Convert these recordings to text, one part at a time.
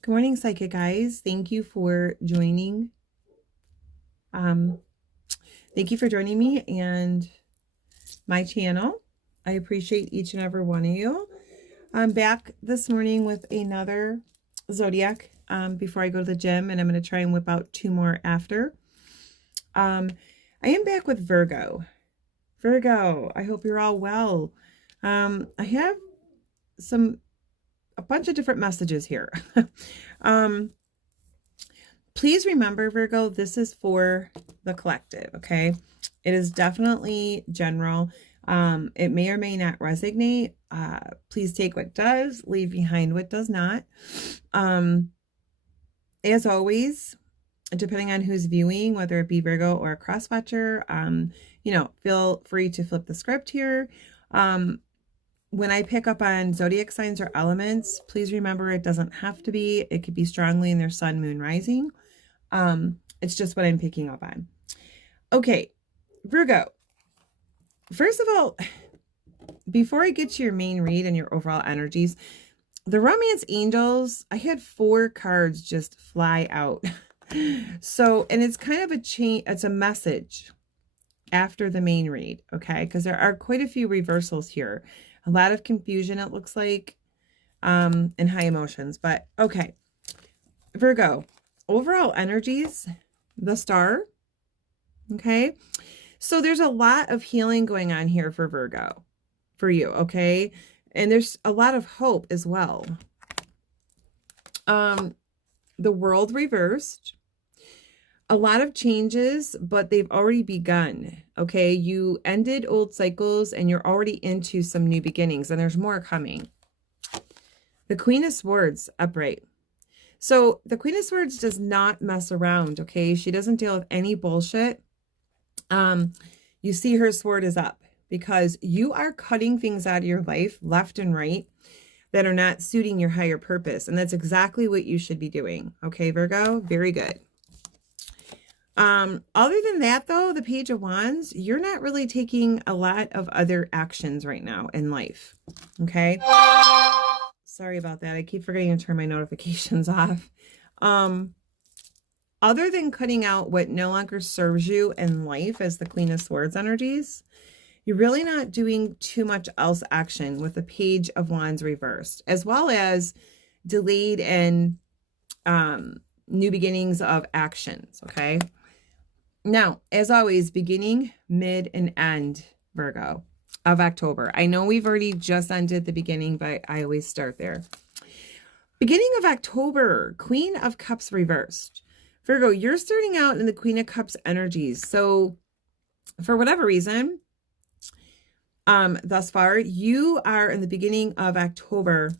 Good morning, psychic guys. Thank you for joining. Um, Thank you for joining me and my channel. I appreciate each and every one of you. I'm back this morning with another Zodiac before I go to the gym, and I'm going to try and whip out two more after. I am back with Virgo. Virgo, I hope you're all well. I have a bunch of different messages here. Please remember, Virgo, this is for the collective, okay? It is definitely general. It may or may not resonate. Please take what does, leave behind what does not. As always, depending on who's viewing, whether it be Virgo or a cross-watcher, feel free to flip the script here. When I pick up on zodiac signs or elements, please remember it doesn't have to be. It could be strongly in their sun, moon, rising. It's just what I'm picking up on. Okay, Virgo. First of all, before I get to your main read and your overall energies, the romance angels, I had 4 cards just fly out. So, and it's kind of a change, it's a message after the main read, okay? Because there are quite a few reversals here. A lot of confusion, it looks like, and high emotions. But okay, Virgo, overall energies, the star, okay? So there's a lot of healing going on here for Virgo, for you, okay? And there's a lot of hope as well. The world reversed. A lot of changes, but they've already begun, okay? You ended old cycles and you're already into some new beginnings, and there's more coming. The Queen of Swords upright. So the Queen of Swords does not mess around, okay? She doesn't deal with any bullshit. You see her sword is up because you are cutting things out of your life left and right that are not suiting your higher purpose. And that's exactly what you should be doing. Okay, Virgo? Very good. Other than that, though, the Page of Wands, you're not really taking a lot of other actions right now in life. Okay. Sorry about that. I keep forgetting to turn my notifications off. Other than cutting out what no longer serves you in life as the Queen of Swords energies, you're really not doing too much else action with the Page of Wands reversed, as well as delayed and new beginnings of actions. Okay. Now, as always, beginning, mid, and end, Virgo, of October. I know we've already just ended the beginning, but I always start there. Beginning of October, Queen of Cups reversed. Virgo, you're starting out in the Queen of Cups energies. So for whatever reason, thus far, you are in the beginning of October.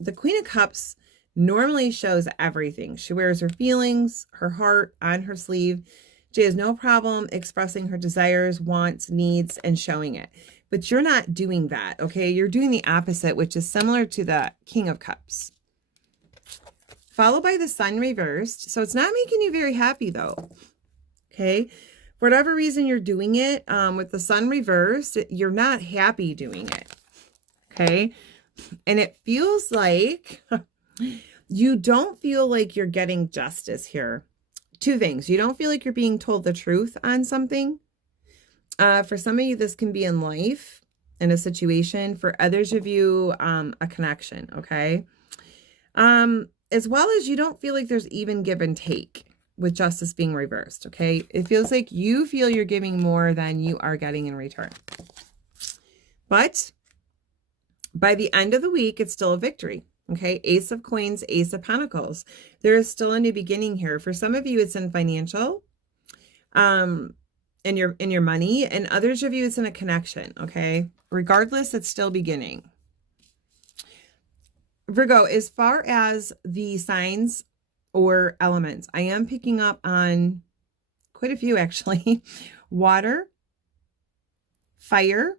The Queen of Cups normally shows everything. She wears her feelings, her heart on her sleeve. She has no problem expressing her desires, wants, needs, and showing it. But you're not doing that, okay? You're doing the opposite, which is similar to the King of Cups. Followed by the Sun reversed. So it's not making you very happy, though, okay? For whatever reason you're doing it, with the Sun reversed, you're not happy doing it, okay? And it feels like you don't feel like you're getting justice here. 2 things. You don't feel like you're being told the truth on something. For some of you, this can be in life, in a situation. For others of you, a connection, okay? As well as you don't feel like there's even give and take with justice being reversed, okay? It feels like you feel you're giving more than you are getting in return. But by the end of the week, it's still a victory. Okay, Ace of Coins, Ace of Pentacles. There is still a new beginning here. For some of you, it's in financial, in your money, and others of you, it's in a connection. Okay, regardless, it's still beginning. Virgo, as far as the signs or elements, I am picking up on quite a few actually. Water, fire,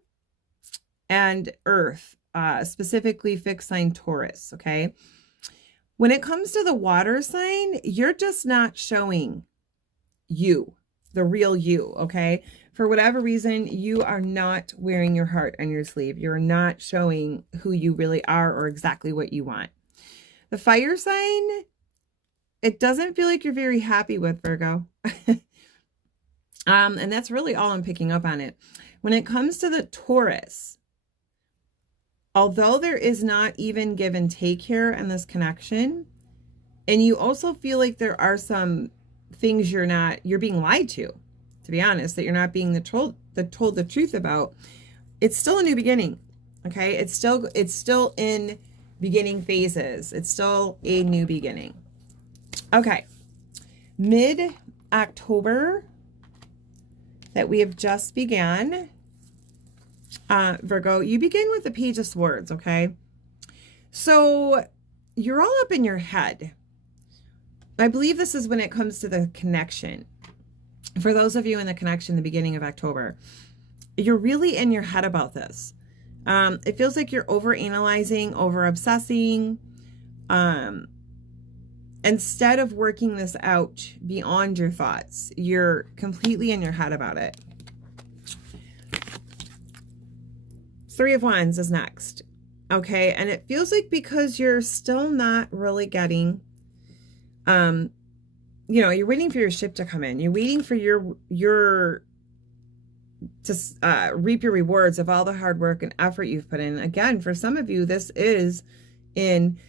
and earth. Specifically fixed sign Taurus, okay? When it comes to the water sign, you're just not showing you, the real you, okay? For whatever reason, you are not wearing your heart on your sleeve. You're not showing who you really are or exactly what you want. The fire sign, it doesn't feel like you're very happy with, Virgo. And that's really all I'm picking up on it. When it comes to the Taurus, although there is not even give and take here in this connection, and you also feel like there are some things you're being lied to be honest, that you're not being told the truth about, it's still a new beginning. Okay. It's still in beginning phases. It's still a new beginning. Okay. Mid-October that we have just began, Virgo, you begin with the Page of Swords. Okay. So you're all up in your head. I believe this is when it comes to the connection. For those of you in the connection, the beginning of October, you're really in your head about this. It feels like you're over-analyzing, over-obsessing. Instead of working this out beyond your thoughts, you're completely in your head about it. Three of Wands is next. Okay, and it feels like because you're still not really getting... you're waiting for your ship to come in. You're waiting for to reap your rewards of all the hard work and effort you've put in. Again, for some of you, this is in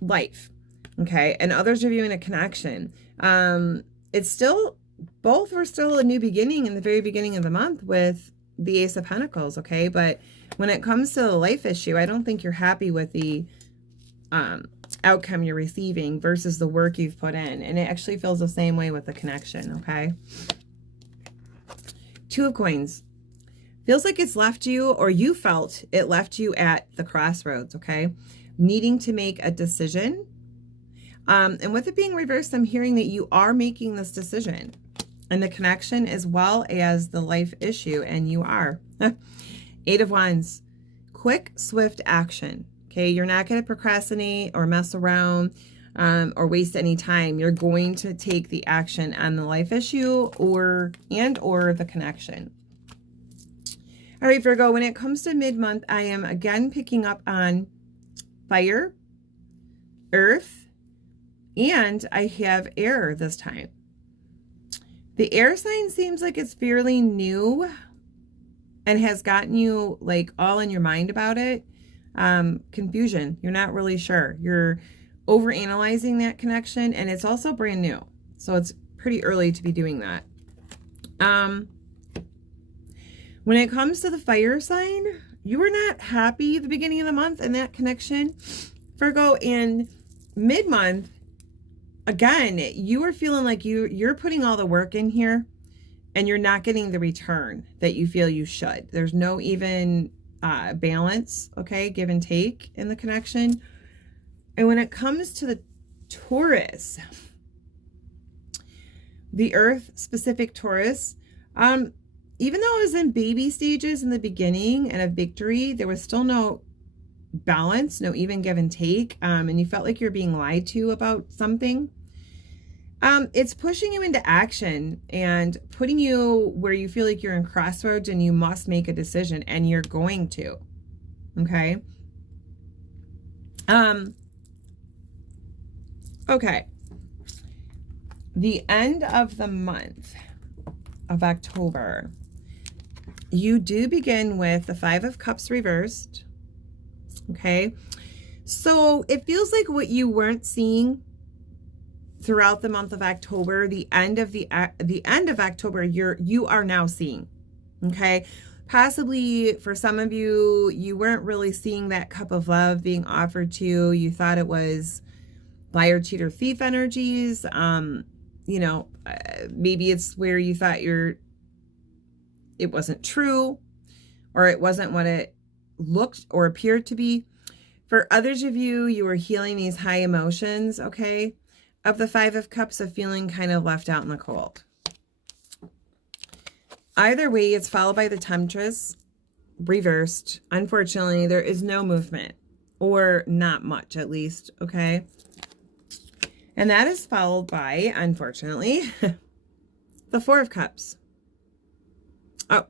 life. Okay. And others of you in a connection. It's still, both were still a new beginning in the very beginning of the month with the Ace of Pentacles. Okay. But when it comes to the life issue, I don't think you're happy with the outcome you're receiving versus the work you've put in. And it actually feels the same way with the connection. Okay. Two of Coins. Feels like it's left you, or you felt it left you at the crossroads. Okay. Needing to make a decision. And with it being reversed, I'm hearing that you are making this decision and the connection as well as the life issue. And you are. Eight of Wands. Quick, swift action. Okay, you're not going to procrastinate or mess around or waste any time. You're going to take the action on the life issue or the connection. All right, Virgo, when it comes to mid-month, I am again picking up on fire, earth, and I have air this time. The air sign seems like it's fairly new and has gotten you like all in your mind about it. Confusion. You're not really sure. You're overanalyzing that connection, and it's also brand new. So it's pretty early to be doing that. When it comes to the fire sign, you were not happy at the beginning of the month in that connection, Virgo. And mid-month, again, you were feeling like you're putting all the work in here and you're not getting the return that you feel you should. There's no even balance, okay, give and take in the connection. And when it comes to the Taurus, the earth specific Taurus, even though it was in baby stages in the beginning and a victory, there was still no balance, no even give and take, and you felt like you're being lied to about something. It's pushing you into action and putting you where you feel like you're in crossroads and you must make a decision, and you're going to. Okay. Okay. The end of the month of October, you do begin with the Five of Cups reversed. Okay. So it feels like what you weren't seeing throughout the month of October, the end of October, you are now seeing. Okay. Possibly for some of you, you weren't really seeing that cup of love being offered to you. You thought it was liar, cheater, thief energies. Maybe it's where you thought it wasn't true, or it wasn't what it looked or appeared to be. For others of you, you were healing these high emotions, okay, of the Five of Cups, of feeling kind of left out in the cold. Either way, it's followed by the Temptress reversed. Unfortunately, there is no movement, or not much at least, okay? And that is followed by, unfortunately, the Four of Cups. Oh,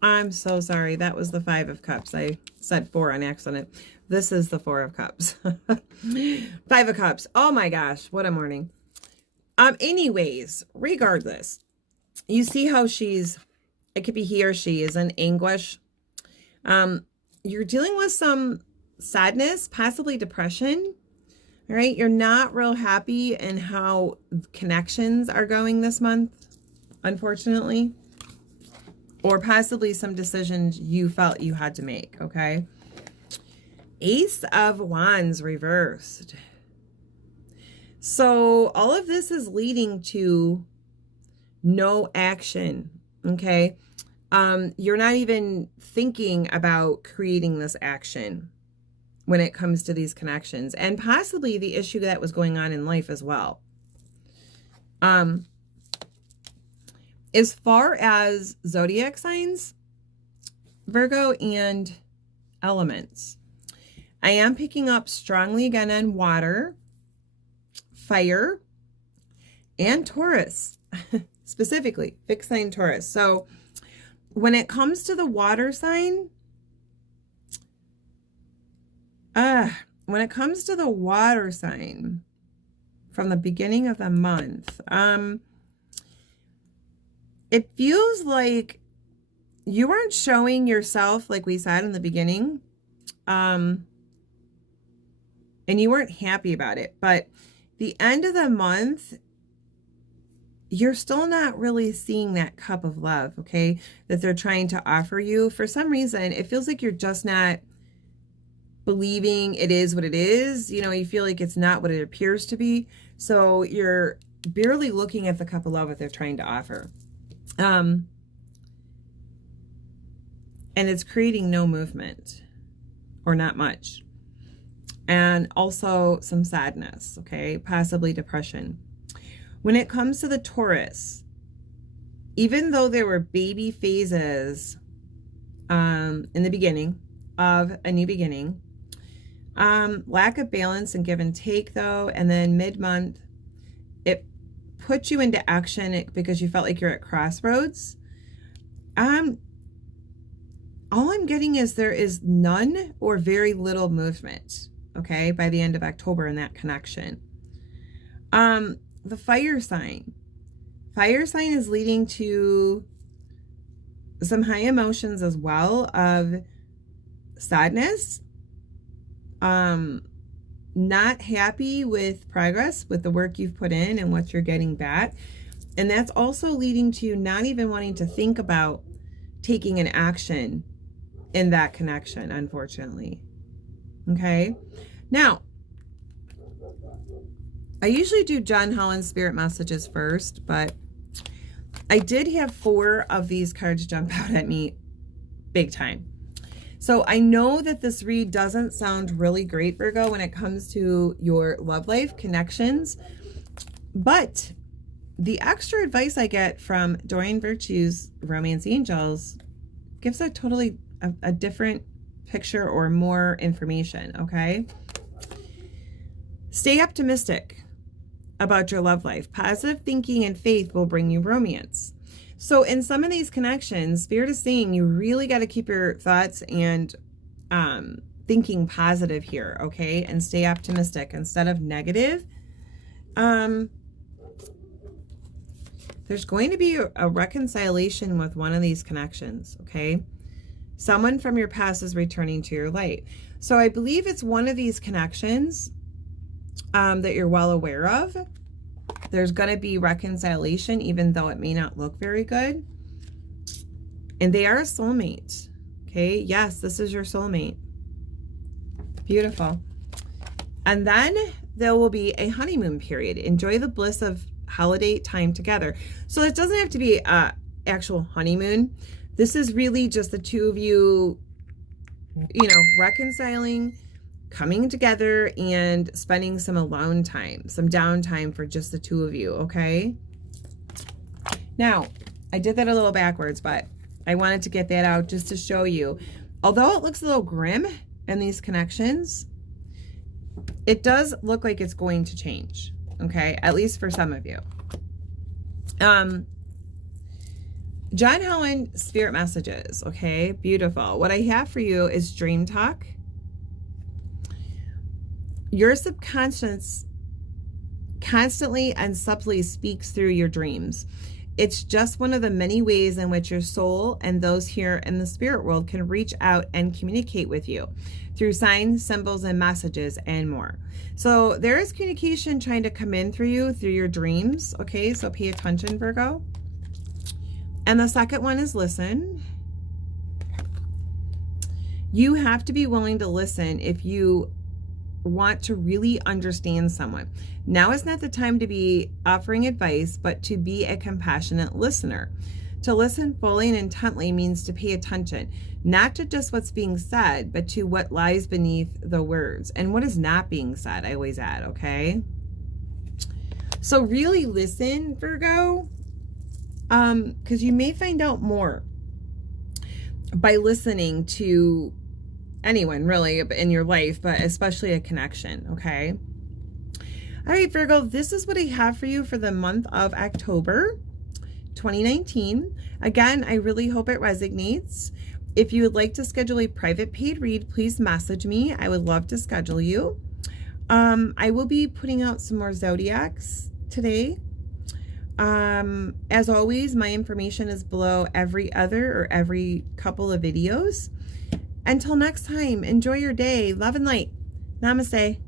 I'm so sorry. That was the Five of Cups. I said four on accident. This is the Four of Cups. Five of Cups. Oh my gosh, what a morning. Anyways, regardless, you see how it could be he or she is in anguish. You're dealing with some sadness, possibly depression. All right. You're not real happy in how connections are going this month, unfortunately, or possibly some decisions you felt you had to make. Okay. Ace of Wands reversed. So all of this is leading to no action. Okay. You're not even thinking about creating this action when it comes to these connections, and possibly the issue that was going on in life as well. As far as zodiac signs, Virgo and elements, I am picking up strongly again on water, fire, and Taurus, specifically fixed sign Taurus. So when it comes to the water sign, from the beginning of the month, it feels like you weren't showing yourself, like we said in the beginning, and you weren't happy about it. But the end of the month, you're still not really seeing that cup of love, okay, that they're trying to offer you. For some reason, it feels like you're just not believing it is what it is. You know, you feel like it's not what it appears to be. So you're barely looking at the cup of love that they're trying to offer. And it's creating no movement, or not much. And also some sadness, okay, possibly depression. When it comes to the Taurus, even though there were baby phases in the beginning of a new beginning, lack of balance and give and take though, and then mid-month, it put you into action because you felt like you're at crossroads. All I'm getting is there is none or very little movement, okay, by the end of October in that connection. The fire sign. Fire sign is leading to some high emotions as well of sadness, not happy with progress, with the work you've put in and what you're getting back. And that's also leading to not even wanting to think about taking an action in that connection, unfortunately. Okay. Now, I usually do John Holland's spirit messages first, but I did have 4 of these cards jump out at me big time. So I know that this read doesn't sound really great, Virgo, when it comes to your love life connections, but the extra advice I get from Dorian Virtue's Romance Angels gives a totally a different picture or more information, okay? Stay optimistic about your love life. Positive thinking and faith will bring you romance. So in some of these connections, Spirit is saying you really got to keep your thoughts and thinking positive here, okay? And stay optimistic instead of negative. There's going to be a reconciliation with one of these connections, okay? Someone from your past is returning to your light. So I believe it's one of these connections that you're well aware of. There's going to be reconciliation, even though it may not look very good. And they are a soulmate. Okay. Yes, this is your soulmate. Beautiful. And then there will be a honeymoon period. Enjoy the bliss of holiday time together. So it doesn't have to be an actual honeymoon. This is really just the two of you, you know, reconciling, coming together and spending some alone time, some downtime for just the two of you, okay? Now, I did that a little backwards, but I wanted to get that out just to show you. Although it looks a little grim in these connections, it does look like it's going to change, okay? At least for some of you. John Holland Spirit Messages, okay? Beautiful. What I have for you is Dream Talk. Your subconscious constantly and subtly speaks through your dreams. It's just one of the many ways in which your soul and those here in the spirit world can reach out and communicate with you through signs, symbols, and messages, and more. So there is communication trying to come in through you through your dreams. Okay, so pay attention, Virgo. And the second one is listen. You have to be willing to listen if you want to really understand someone. Now is not the time to be offering advice, but to be a compassionate listener. To listen fully and intently means to pay attention, not to just what's being said, but to what lies beneath the words and what is not being said, I always add, okay? So really listen, Virgo, because you may find out more by listening to anyone really in your life, but especially a connection, okay? All right, Virgo, this is what I have for you for the month of October 2019. Again, I really hope it resonates. If you would like to schedule a private paid read, please message me. I would love to schedule you. I will be putting out some more zodiacs today. As always, my information is below every other or every couple of videos. Until next time, enjoy your day. Love and light. Namaste.